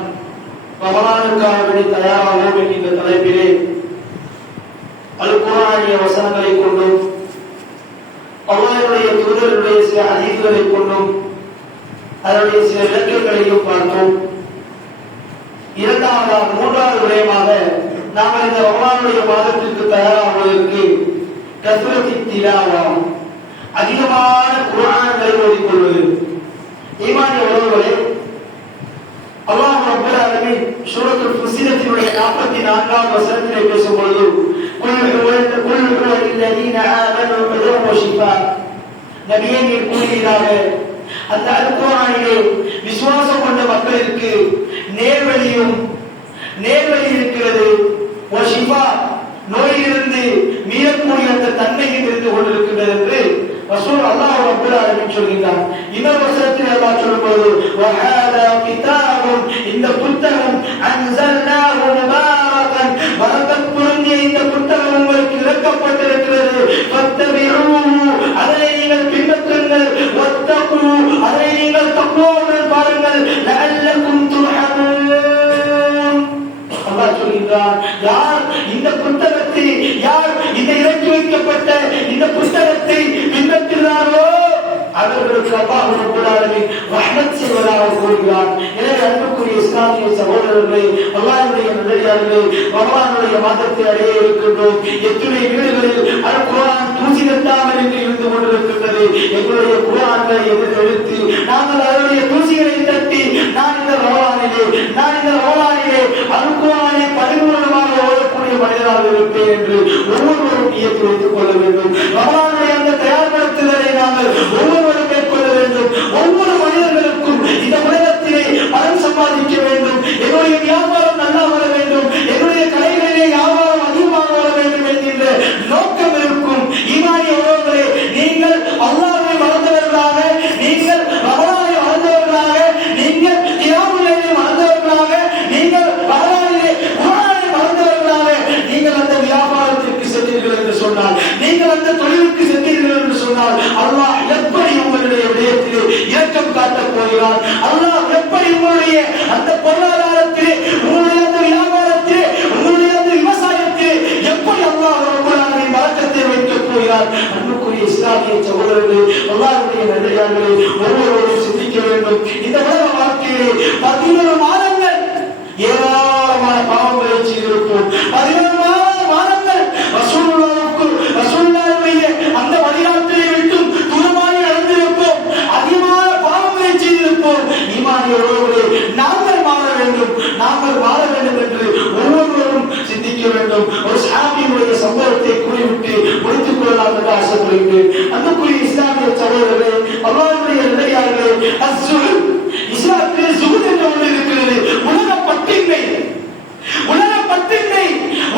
ரமலானுக்காக வேண்டி தயாராகுவோம் என்கின்ற தலைப்பிலே அல் குர்ஆனிய வசனங்களை கொண்டும் அல்லாஹ்வுடைய தூதருடைய சில ஹதீஸ்களை கொண்டும் அதனுடைய சில விளக்கங்களையும் பார்த்தோம். இரண்டாவதாக மூன்றாவது விடயமாக நாம் இந்த ரமலானுடைய மாதத்திற்கு தயாராகுவதற்கு கஸ்ரத்தி திலாவா, அதிகமான குர்ஆனை ஓதிக்கொள்வது. ஈமானிய உறவுகளே, அல்லாஹ் ரப்பல் ஆலமீன் சூரத்துல் ஃபுஸ்ஸிலத்தினுடைய 44வது வசனத்திலே பேசும்பொழுது நபியே நீர் கூறுகிறாக, அந்த அல் குர்ஆனிலே விசுவாசம் கொண்ட மக்களுக்கு நேர்வழி இருக்கிறது. வஷிஃபா, நோயிலிருந்து மீளக்கூடிய அந்த தன்மையில் இருந்து கொண்டிருக்கின்றது என்று ரசூல் அல்லாஹ் ரப்பல் ஆலமீன் சொல்கிறார். இன்னொரு வசனத்தில் அல்லாஹ் சொல்லும்போது வஹாதா கிதாபுன், இந்த புத்தகம் அன்ஸல்னாஹு முபாரகன், பரக்கத் பொருந்திய இந்த புத்தகம் உங்களுக்கு இறக்கப்பட்டிருக்கிறது. ஃபத்தபிஊஹு, அதை நீங்கள் பின்பற்றுங்கள். வத்தகு, அதை நீங்கள் தக்வாவுடன் பாருங்கள். லஅல்லகும் துர்ஹமூன். அல்லாஹ் சொல்கிறார், யார் இந்த புத்தகத்தை, யார் இந்த இறக்கி வைக்கப்பட்ட இந்த புத்தகத்தை பின்பற்றுகிறார்களோ அவர்களுக்கு அல்லாஹ் ரப்பல் ஆலமீன் ரஹ்மத் செய்வதாக கூறுகிறார். எனவே அன்புக்குரிய இஸ்லாமிய சகோதரர்களே, அல்லாஹ்வுடைய நல்லடியார்களே, ரமலானுடைய மாதத்தை அடைய இருக்கின்றோம். எத்தனை வீடுகளில் அல் குர்ஆன் தூசி தட்டாமல் இருந்து கொண்டிருக்கின்றது. எங்களுடைய குர்ஆனை எடுத்து நாங்கள் அதனுடைய தூசிகளை தட்டி நான் இந்த ரமலானிலே அல் குர்ஆனை பரிபூர்ணமாக ஓதக்கூடிய மனிதராக இருப்பேன் என்று ஒவ்வொருவரும் நியத்து வைத்துக் கொள்ள வேண்டும். ரமலானுடைய அந்த தயார்படுத்துதலை நாங்கள் ஒவ்வொருவரும் மேற்கொள்ள வேண்டும். ஒவ்வொரு மனிதர்களுக்கும் இந்த உலகத்திலே பணம் சம்பாதிக்க வேண்டும், என்னுடைய வியாபாரம் நல்லா வர வேண்டும், என்னுடைய கடைகளிலே வியாபாரம் அதிகமாக வர வேண்டும் என்கின்ற நோக்கம் இருக்கும். ஈமானிய உறவுகளே, நீங்கள் அல்லாஹ்வை மறந்தவர்களாக, நீங்கள் ரமலானை மறந்தவர்களாக, நீங்கள் கியாமுல் லைலை மறந்தவர்களாக, நீங்கள் ரமலானிலே குர்ஆனை மறந்தவர்களாக நீங்கள் அந்த வியாபாரத்திற்கு சென்றீர்கள் என்று சொன்னால், நீங்கள் அந்த தொழிலுக்கு சென்றீர்கள் என்று சொன்னால், அல்லாஹ் எப்படி உங்களுடைய விடயத்திலே இரக்கம் காட்டப் போகிறார்? அல்லாஹ் எப்படி உங்களுடைய அந்த பொருளாதாரத்திலே, உங்களுடைய அந்த வியாபாரத்திலே, உங்களுடைய அந்த விவசாயத்திலே எப்படி அல்லாஹ் ரப்பல் ஆலமீன் பரக்கத்தை வைக்கப் போகிறார்? அன்புக்குரிய இஸ்லாமிய சகோதரர்களே, அல்லாஹ்வுடைய நல்லடியார்களே, ஒவ்வொருவரும் சிந்திக்க வேண்டும். இந்த உலக வாழ்க்கையிலே 11 மாதங்கள் ஏராளமான பாவங்களை செய்திருப்போம். 11 மாதங்கள் ரசூலுல்லாஹ்வுடைய அந்த வழிகாட்டலை விட்டும் தூரமாக நடந்திருப்போம். அதிகமான பாவங்களை செய்திருப்போம். ஈமானிய உறவுகளே, நாங்கள் மாற வேண்டும் என்று ஒவ்வொருவரும் சிந்திக்க வேண்டும். ஒரு சஹாபியுடைய சம்பவத்தை கூறிவிட்டு முடித்துக் கொள்ளலாம் என்று ஆசைப்படுகிறேன். அன்புக்குரிய இஸ்லாமிய சகோதரர்களே, அல்லாஹ்வுடைய நல்லடியார்களே, அஸ்ஸுஹுத், இஸ்லாத்திலே சுஹுத் என்ற ஒன்று இருக்கிறது. உலக பற்றின்மை,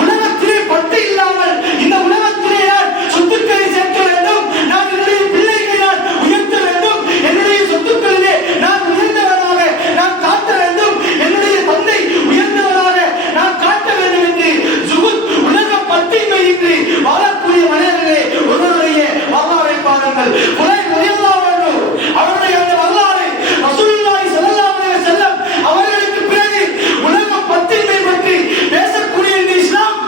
உலகத்திலே பற்று இல்லாமல் இந்த உலகத்திலே நான் சொத்துக்களை சேர்க்க வேண்டும், நான் என்னுடைய பிள்ளைகளை நான் உயர்த்த வேண்டும், என்னுடைய சொத்துக்களிலே நான் உயர்ந்தவனாக நான் காட்ட வேண்டும், என்னுடைய தந்தை உயர்ந்தவனாக நான் காட்ட வேண்டும் என்று சுஹுத், உலக பற்றின்மையின்றி வாழக்கூடிய மனிதர்களே, ஒருவருடைய வரலாறை பாருங்கள். அவருடைய அந்த வரலாறு ரசூலுல்லாஹி ஸல்லல்லாஹு அலைஹி வஸல்லம் அவர்களுக்கு பிறகு உலக பற்றின்மை பற்றி பேசக்கூடிய இந்த இஸ்லாம்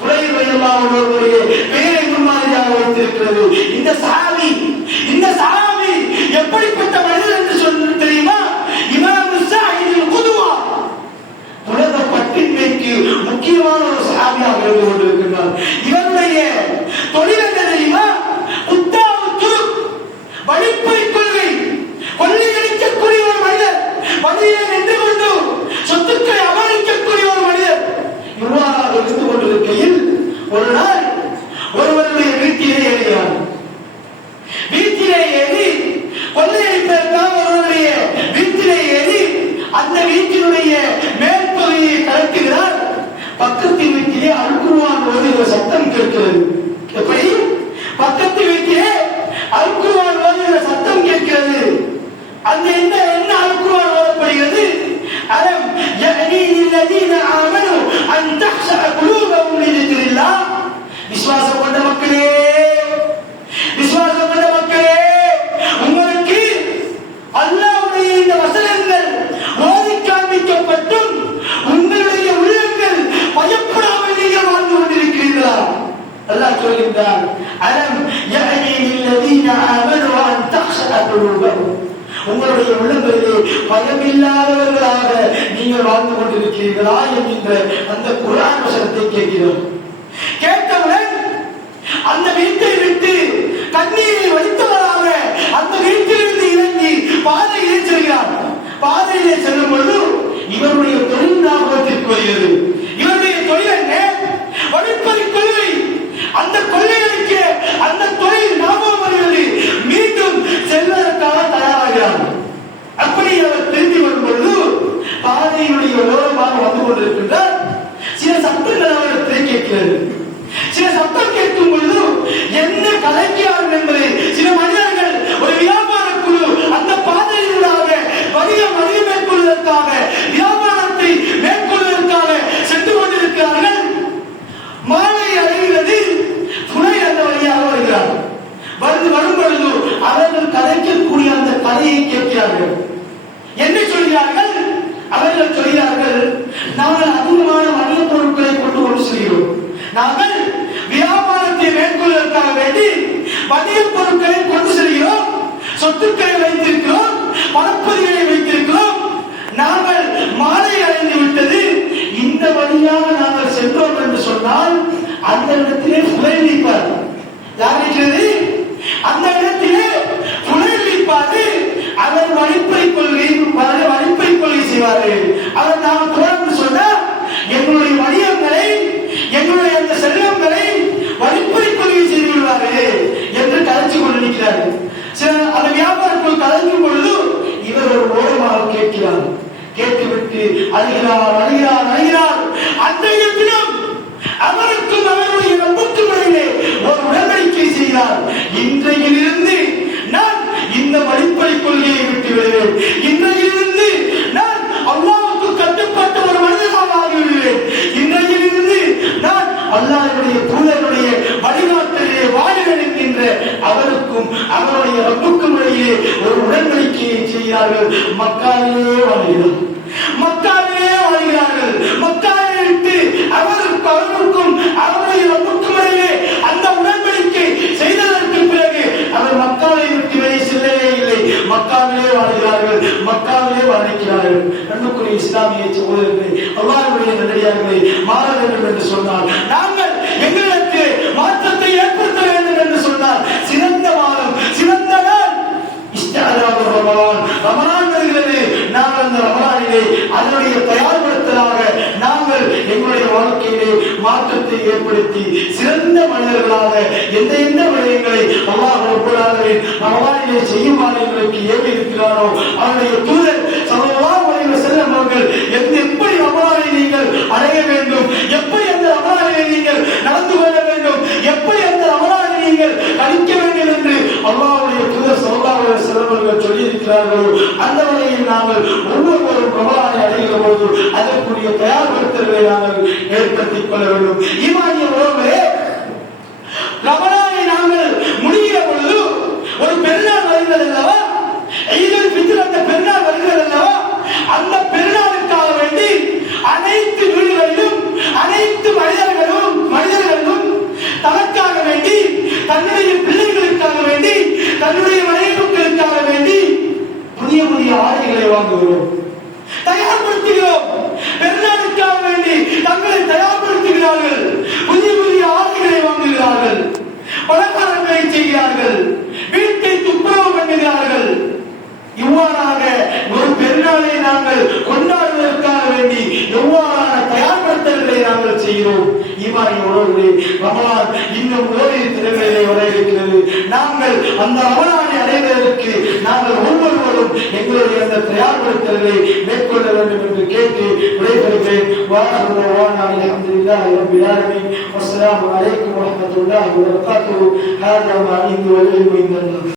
ஹுரைர் ரலியல்லாஹு அன்ஹுவுடைய பெயரை முன்மாதிரியாக வைத்திருக்கிறது. இந்த சஹாபி எப்படிப்பட்ட மனிதர் என்று சொல்ல தெரியுமா? இமாம் ஸாயிதுல் குதுவா, உலக பற்றின்மைக்கு முக்கியமான ஒரு சஹாபியாக இருந்து கொண்டிருக்கிறார். இவருடைய தொழில் என்ன தெரியுமா? வழிப்பறி கொள்கை, கொள்ளையடிக்கக்கூடிய ஒரு மனிதர், வழியை நின்று கொண்டு சொத்துக்களை அபகரிக்கக்கூடிய ஒரு மனிதர். இவ்வாறாக இருந்து கொண்டிருக்கையில் ஒரு நாள் ஒருவருடைய வீட்டிலே ஏறினார். வீட்டிலே ஏறி கொள்ளையடிப்பதற்காக ஒருவருடைய வீட்டிலே ஏறி அந்த வீட்டினுடைய மேற்பகுதியை கலக்குகிறார். பக்கத்து வீட்டிலே அல் குர்ஆன் ஓதுகிற சத்தம் கேட்கிறது. எப்படி? பக்கத்து வீட்டிலே அல் குர்ஆன் ஓதுகிற சத்தம் கேட்கிறது. அந்த என்ன அல் குர்ஆன் ஓதப்படுகிறது? அலம் யஹ்னி லில்லதீன ஆமனு அன் தஹ்ஷஅ குலூபஹும் லிذிக்ரில்லாஹ். விசுவாசம் கொண்ட மக்களே, உங்களுக்கு அல்லாஹ்வுடைய இந்த வசனங்கள் ஓதி காண்பிக்கப்பட்டும் உங்களுடைய உள்ளங்கள் பயப்படாமல் நீங்கள் வாழ்ந்து கொண்டிருக்கிறீர்களா? அல்லாஹ் சொல்கிறார், அலம் யஹ்னி லில்லதீன ஆமனு அன் தஹ்ஷஅ குலூபஹும். உங்களுடைய உள்ளங்களிலே பயமில்லாதவர்களாக நீங்கள் வாழ்ந்து கொண்டிருக்கிறீர்களா என்கின்ற அந்த குர்ஆன் வசனத்தை கேட்கிறோம். கேட்டவுடன் அந்த வீட்டை விட்டு கண்ணீரை வடித்தவராக அந்த வீட்டிலிருந்து இறங்கி பாதையிலே செல்கிறார். பாதையிலே செல்லும் பொழுது இவருடைய தொழில் ஞாபகத்திற்கு வருகிறது. இவருடைய தொழில் என்ன? வழிப்பறி கொள்கை. அந்த கொள்ளைகளுக்கு அந்த தொழில் ஞாபகம் வருகிறது. மீண்டும் செல்வதற்காக தயாராகிறார். அப்படி அவர் திரும்பி வரும் பொழுது பாதையினுடைய ஓரமாக வந்து கொண்டிருக்கின்றார். சில சத்தங்கள் அவரிடத்தில் கேட்கிறது. சில சத்தம் கேட்கும் பொழுது என்ன கலைக்கிறார்கள் என்பதை சில மனிதர்கள் ஒரு வியாபார குழு அந்த பாதையினூடாக வணிகம் மேற்கொள்வதற்காக வியாபாரத்தை மேற்கொள்வதற்காக சென்று கொண்டிருக்கிறார்கள். மாலை அடைகிறது. துணை அந்த வழியாக வருகிறார். வரும் பொழுது அவர்கள் கலைக்கக்கூடிய அந்த கதையை கேட்கிறார்கள். என்ன சொல்கிறார்கள்? அவர்கள் சொல்கிறார்கள், நாங்கள் அதிகமான வணிக பொருட்களை கொண்டு செல்கிறோம். நாங்கள் வியாபாரத்தை மேற்கொள்வதற்காக வேண்டி வணிக பொருட்களை கொண்டு செல்கிறோம். சொத்துக்களை வைத்திருக்கிறோம், பணப்பதிகளை வைத்திருக்கிறோம். நாங்கள் மாலை அடைந்து விட்டது. இந்த வழியாக நாங்கள் சென்றோம் என்று சொன்னால் அந்த இடத்திலே புயல் நீப்பார். யார் இருக்கிறது? அந்த இடத்திலே புயல் நீப்பாது. அவர் வழிப்பறி கொள்கை செய்வார்கள். அவர் நாம் தொடர்ந்து சொன்னால் எங்களுடைய வணிகங்களை எங்களுடைய அந்த செல்வங்களை வழிப்பறி கொள்கை செய்து விடுவார்கள் என்று கலைச்சு கொண்டு நிற்கிறார்கள். அந்த வியாபாரத்தில் கலைக்கும் பொழுது இவர் ஒரு ஓரமாக கேட்கிறார். கேட்டுவிட்டு அழுகிறார். அன்றைய தினம் அவருக்கும் அவருடைய ரப்புக்கும் இடையிலே ஒரு உடன்படிக்கை செய்கிறார். இன்றையிலிருந்து நான் இந்த வழிப்பறி கொள்கையை விட்டு விடுவேன். இன்றையிலிருந்து நான் அல்லாஹ்வுக்கு கட்டுப்பட்ட ஒரு மனிதனாக ஆகிவிடுவேன். இன்றையிலிருந்து நான் அல்லாஹ்வுடைய தூதருடைய வழிகாட்டலிலே வாழுவேன் என்கின்ற அவருக்கும் அவருடைய ரப்புக்கும் இடையிலே ஒரு உடன்படிக்கையை செய்கிறார்கள். மக்காவிலே வாழ்கிறார்கள். மக்காவை விட்டு அவருக்கும் அவருடைய ரப்புக்கும் இடையிலே அந்த உடன்படிக்கை செய்ததற்கு பிறகு அவர் மக்காவை விட்டு வெளியே செல்லவே இல்லை. மக்காவிலே வாழ்கிறார்கள். மக்காவிலே வாழ்கிறார்கள். அன்புக்குரிய இஸ்லாமிய சகோதரர்களே, அல்லாஹ்வுடைய நல்லடியார்களே, மாற வேண்டும் என்று சொன்னால் நாங்கள் எங்களுக்கு மாற்றத்தை ஏற்படுத்த வேண்டும் என்று சொன்னால் சிறந்த மாதம், சிறந்த நாள் ரமலான் வருகிறது. நாங்கள் அந்த ரமலானிலே அதனுடைய தயார்படுத்தலாக நாங்கள் எங்களுடைய வாழ்க்கையிலே மாற்றத்தை ஏற்படுத்தி சிறந்த மனிதர்களாக எந்த விடயங்களை அல்லாஹ் ரமலானிலே செய்யுமாறு எங்களுக்கு ஏவி இருக்கிறாரோ அவருடைய தூதர் ஸல்லல்லாஹு அலைஹி வஸல்லம் அவர்கள் எப்படி ரமலானை நீங்கள் அடைய வேண்டும், எப்படி அந்த ரமலானிலே நீங்கள் நடந்து கொள்ள வேண்டும், எப்படி அந்த ரமலானை நீங்கள் கழிக்க வேண்டும் என்று அல்லாஹ்வுடைய தூதர் ஸல்லல்லாஹு அலைஹி வஸல்லம் அவர்கள் சொல்லி இருக்கிறார்களோ அந்த வகையில் நாங்கள் ஒவ்வொருவரும் ரமலானை அடைகிற போது அதற்குரிய தயார்படுத்தல்களை நாங்கள் ஏற்படுத்திக் கொள்ள வேண்டும். ஈமானிய உறவுகளே, ரமலானை நாங்கள் முடிகிற பொழுது ஒரு பெருநாள் வருகிறது அல்லவா? ஈதுல் ஃபித்ர் அந்த பெருநாள் வருகிறது அல்லவா? அந்த பெருநாளுக்காக வேண்டி அனைத்து வீடுகளிலும் அனைத்து மனிதர்களும் தனக்காக வேண்டி, தன்னுடைய பிள்ளைகளுக்காக வேண்டி, தன்னுடைய மனைவிகளுக்காக வேண்டி புதிய ஆடைகளை வாங்குகிறோம், தயார்படுத்துகிறோம். பெருநாளுக்காக வேண்டி தங்களை தயார்படுத்துகிறார்கள். புதிய ஆடைகளை வாங்குகிறார்கள், பலகாரங்களை செய்கிறார்கள், வீட்டை துப்புரவு பண்ணுகிறார்கள். இவ்வாறாக ஒரு பெருநாளை நாங்கள் கொண்டாடுவதற்காக வேண்டி எவ்வாறான தயார்படுத்தல்களை நாங்கள் செய்கிறோம். ஈமானிய உறவுகளே, ரமலான் இன்னும் ஓரிரு தினங்களிலே வர இருக்கிறது. நாங்கள் அந்த ரமலானை அடைவதற்கு நாங்கள் ஒவ்வொருவரும் எங்களுடைய அந்த தயார்படுத்தல்களை மேற்கொள்ள வேண்டும் என்று கேட்டு விடைபெறுகிறேன். அல்ஹம்துலில்லாஹி ரப்பில் ஆலமீன். வஸ்ஸலாமு அலைக்கும் வரஹ்மத்துல்லாஹி வபரகாத்துஹு. ஹாதா மா இன்தி வல் இல்மு இன்தல்லாஹ்.